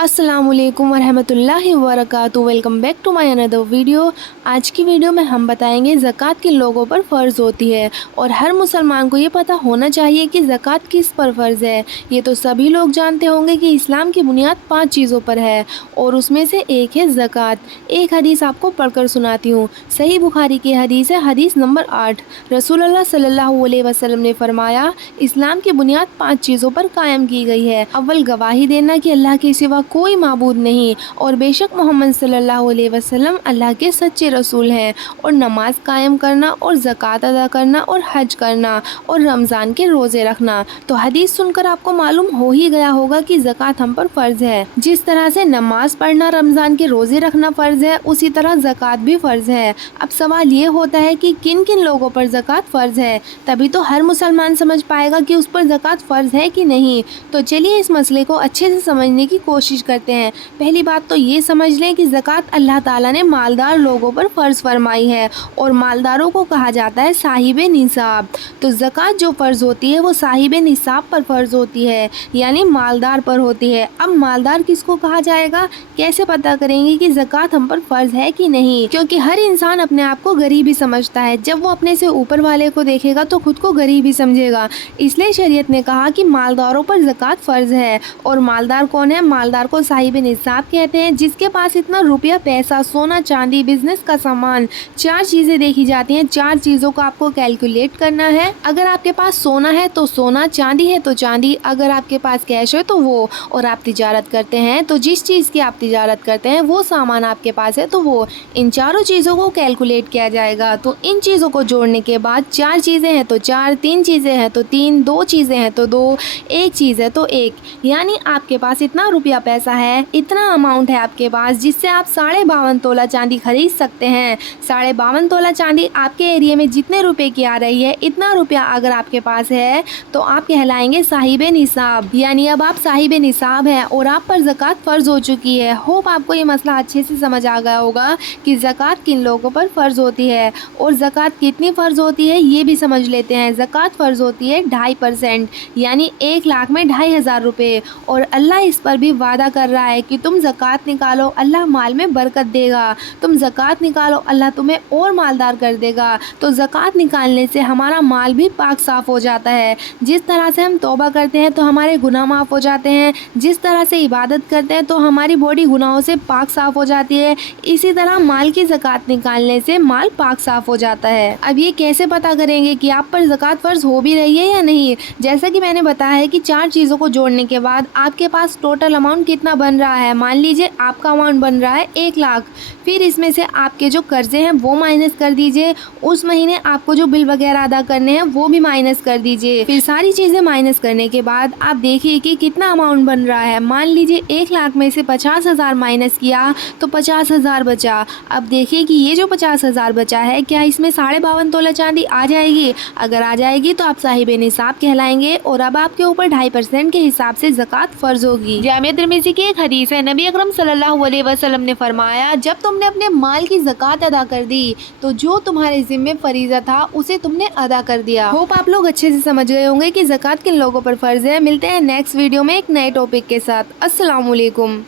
अस्सलामुअलैकुम वरहमतुल्लाहि वबरकातुहू। Welcome back to my another video. आज की वीडियो में हम बताएंगे ज़कात किन लोगों पर फ़र्ज़ होती है और हर मुसलमान को ये पता होना चाहिए कि ज़कात किस पर फ़र्ज़ है। ये तो सभी लोग जानते होंगे कि इस्लाम की बुनियाद 5 चीज़ों पर है और उसमें से एक है ज़कात। एक हदीस आपको पढ़कर सुनाती हूँ। सही बुखारी की हदीस है, हदीस नंबर 8। रसूलुल्लाह सल्लल्लाहु अलैहि वसल्लम ने फरमाया, इस्लाम की बुनियाद 5 चीज़ों पर कायम की गई है। अव्वल गवाही देना कि अल्लाह के सिवा कोई माबूद नहीं और बेशक मोहम्मद सल्लल्लाहु अलैहि वसल्लम अल्लाह के सच्चे रसूल हैं, और नमाज कायम करना और ज़कात अदा करना और हज करना और रमज़ान के रोज़े रखना। तो हदीस सुनकर आपको मालूम हो ही गया होगा कि ज़कात हम पर फ़र्ज़ है। जिस तरह से नमाज पढ़ना, रमज़ान के रोज़े रखना फ़र्ज़ है, उसी तरह ज़कात भी फ़र्ज़ है। अब सवाल ये होता है कि किन किन लोगों पर ज़कात फ़र्ज़ है, तभी तो हर मुसलमान समझ पाएगा कि उस पर ज़कात फ़र्ज़ है कि नहीं। तो चलिए इस मसले को अच्छे से समझने की कोशिश करते हैं। पहली बात तो ये समझ लें कि ज़कात अल्लाह ताला ने मालदार लोगों पर फ़र्ज़ फरमाई है और मालदारों को कहा जाता है साहिबे निसाब। तो ज़कात जो फ़र्ज़ होती है वो साहिबे निसाब पर फ़र्ज़ होती है, यानी मालदार पर होती है। अब मालदार किसको कहा जाएगा, कैसे पता करेंगे कि ज़कात हम पर फ़र्ज़ है कि नहीं? क्योंकि हर इंसान अपने आप को गरीब ही समझता है। जब वो अपने से ऊपर वाले को देखेगा तो खुद को गरीब ही समझेगा। इसलिए शरीयत ने कहा कि मालदारों पर ज़कात फ़र्ज़ है। और मालदार कौन है? मालदार को साहिबे निसाब कहते हैं, जिसके पास इतना रुपया, पैसा, सोना, चांदी, बिजनेस का सामान, 4 चीज़ें देखी जाती हैं। 4 चीज़ों को आपको कैलकुलेट करना है। अगर आपके पास सोना है तो सोना, चांदी है तो चांदी, अगर आपके पास कैश है तो वो, और आप तिजारत करते हैं तो जिस चीज़ की आप तिजारत करते हैं वो सामान आपके पास है तो वो, इन चारों चीज़ों को कैलकुलेट किया जाएगा। तो इन चीज़ों को जोड़ने के बाद 4 चीज़ें हैं तो 4, 3 चीज़ें हैं तो 3, 2 चीज़ें हैं तो 2, 1 चीज़ है तो 1, यानी आपके पास इतना रुपया पैसा है, इतना अमाउंट है आपके पास जिससे आप 52.5 तोला चांदी खरीद सकते हैं। 52.5 तोला चांदी आपके एरिया में जितने रुपए की आ रही है, इतना रुपया अगर आपके पास है तो आप कहलाएंगे साहिबे निसाब, यानी अब आप साहिबे निसाब हैं और आप पर ज़कात फ़र्ज़ हो चुकी है। होप आपको ये मसला अच्छे से समझ आ गया होगा कि ज़कात किन लोगों पर फ़र्ज़ होती है और ज़कात कितनी फ़र्ज़ होती है ये भी समझ लेते हैं। ज़कात फ़र्ज़ होती है 2.5%, यानी 1 लाख में 2,500 रुपये, और अल्लाह इस पर भी वादा कर रहा है कि तुम ज़कात निकालो, अल्लाह माल में बरकत देगा। तुम ज़कात निकालो, अल्लाह तुम्हें और मालदार कर देगा। तो ज़कात निकालने से हमारा माल भी पाक साफ़ हो जाता है। जिस तरह से हम तौबा करते हैं तो हमारे गुनाह माफ़ हो जाते हैं, जिस तरह से इबादत करते हैं तो हमारी बॉडी गुनाहों से पाक साफ़ हो जाती है, इसी तरह माल की ज़कात निकालने से माल पाक साफ़ हो जाता है। अब ये कैसे पता करेंगे कि आप पर ज़कात फ़र्ज़ हो भी रही है या नहीं? जैसा कि मैंने बताया है कि 4 चीज़ों को जोड़ने के बाद आपके पास टोटल अमाउंट कितना बन रहा है। मान लीजिए आपका अमाउंट बन रहा है 1 लाख, फिर इसमें से आपके जो कर्जे हैं वो माइनस कर दीजिए, उस महीने आपको जो बिल वगैरह अदा करने हैं वो भी माइनस कर दीजिए, फिर सारी चीज़ें माइनस करने के बाद आप देखिए कि कितना अमाउंट बन रहा है। मान लीजिए 1 लाख में से 50,000 माइनस किया तो 50,000 बचा। अब देखिए कि ये जो 50,000 बचा है, क्या इसमें 52.5 तोला चांदी आ जाएगी? अगर आ जाएगी तो आप साहिबे निसाब कहलाएंगे और अब आपके ऊपर 2.5% के हिसाब से ज़कात फ़र्ज़ होगी। जामिया तिर्मिज़ी की एक हदीस है, नबी अकरम सल्लल्लाहु अलैहि वसल्लम ने फरमाया, जब तुमने अपने माल की ज़कात अदा कर दी तो जो तुम्हारे ज़िम्मे फरीज़ा था उसे तुमने अदा कर दिया। होप आप लोग अच्छे से समझ गए होंगे कि ज़कात किन लोगों पर फ़र्ज़ है। मिलते हैं नेक्स्ट वीडियो में एक नए टॉपिक के साथ। अस्सलाम वालेकुम।